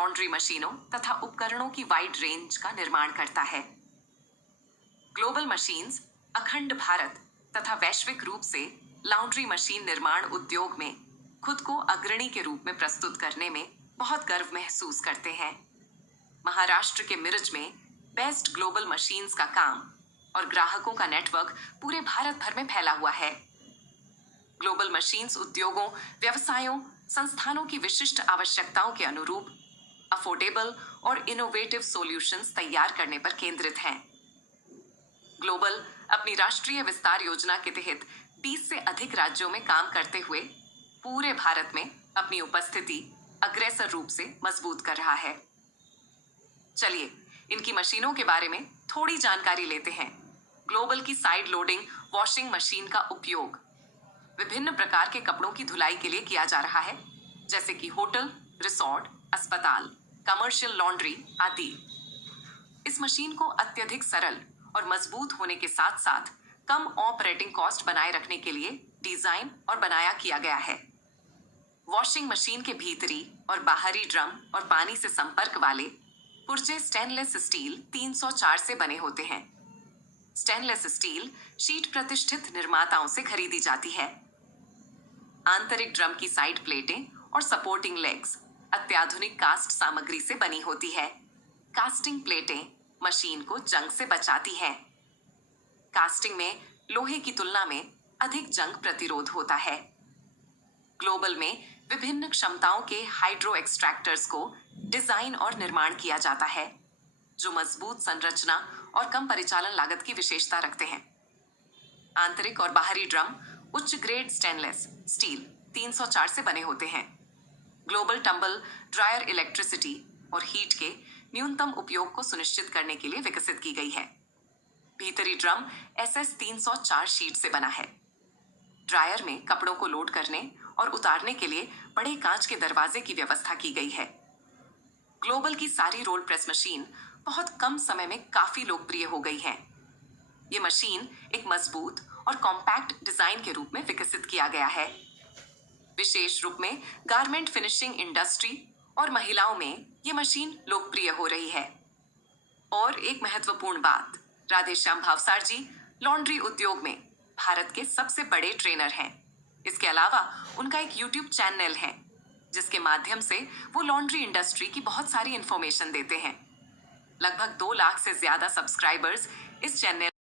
Laundry मशीनों तथा उपकरणों की वाइड रेंज का निर्माण करता है। ग्लोबल मशीन्स अखंड भारत तथा वैश्विक रूप से लॉन्ड्री मशीन निर्माण उद्योग में खुद को अग्रणी के रूप में प्रस्तुत करने में बहुत गर्व महसूस करते हैं। महाराष्ट्र के मिरज में बेस्ट ग्लोबल मशीन्स का काम और ग्राहकों का नेटवर्क पूरे भारत भर में फैला हुआ है। ग्लोबल मशीन्स उद्योगों, व्यवसायों, संस्थानों की विशिष्ट आवश्यकताओं के अनुरूप अफोर्डेबल और इनोवेटिव सॉल्यूशंस तैयार करने पर केंद्रित हैं। ग्लोबल अपनी राष्ट्रीय विस्तार योजना के तहत 20 से अधिक राज्यों में काम करते हुए पूरे भारत में अपनी उपस्थिति अग्रसर रूप से मजबूत कर रहा है। चलिए इनकी मशीनों के बारे में थोड़ी जानकारी लेते हैं। ग्लोबल की साइड लोडिंग वॉशिंग मशीन का उपयोग विभिन्न प्रकार के कपड़ों की धुलाई के लिए किया जा रहा है, जैसे कि होटल, रिसोर्ट, अस्पताल, कमर्शियल लॉन्ड्री आदि। इस मशीन को अत्यधिक सरल और मजबूत होने के साथ साथ कम ऑपरेटिंग कॉस्ट बनाए रखने के लिए डिजाइन और बनाया किया गया है। वॉशिंग मशीन के भीतरी और बाहरी ड्रम और पानी से संपर्क वाले पुर्जे स्टेनलेस स्टील 304 से बने होते हैं। स्टेनलेस स्टील शीट प्रतिष्ठित निर्माताओं से खरीदी जाती है। आंतरिक ड्रम की साइड प्लेटें और सपोर्टिंग लेग्स अत्याधुनिक कास्ट सामग्री से बनी होती है। कास्टिंग प्लेटें मशीन को जंग से बचाती हैं। कास्टिंग में लोहे की तुलना में अधिक जंग प्रतिरोध होता है। ग्लोबल में विभिन्न क्षमताओं के हाइड्रो एक्सट्रैक्टर्स को डिजाइन और निर्माण किया जाता है, जो मजबूत संरचना और कम परिचालन लागत की विशेषता रखते हैं। आंतरिक और बाहरी ड्रम उच्च ग्रेड स्टेनलेस स्टील 304 से बने होते हैं। ग्लोबल टंबल ड्रायर इलेक्ट्रिसिटी और हीट के न्यूनतम उपयोग को सुनिश्चित करने के लिए विकसित की गई है। भीतरी ड्रम SS 304 शीट से बना है। ड्रायर में कपड़ों को लोड करने और उतारने के लिए बड़े कांच के दरवाजे की व्यवस्था की गई है। ग्लोबल की सारी रोल प्रेस मशीन बहुत कम समय में काफी लोकप्रिय हो गई है। ये मशीन एक मजबूत और कॉम्पैक्ट डिजाइन के रूप में विकसित किया गया है। विशेष रूप में गारमेंट फिनिशिंग इंडस्ट्री और महिलाओं में ये मशीन लोकप्रिय हो रही है। और एक महत्वपूर्ण बात, राधेश्याम भावसार जी लॉन्ड्री उद्योग में भारत के सबसे बड़े ट्रेनर हैं। इसके अलावा उनका एक YouTube चैनल है, जिसके माध्यम से वो लॉन्ड्री इंडस्ट्री की बहुत सारी इंफॉर्मेशन देते हैं। लगभग 2 लाख से ज्यादा सब्सक्राइबर्स इस चैनल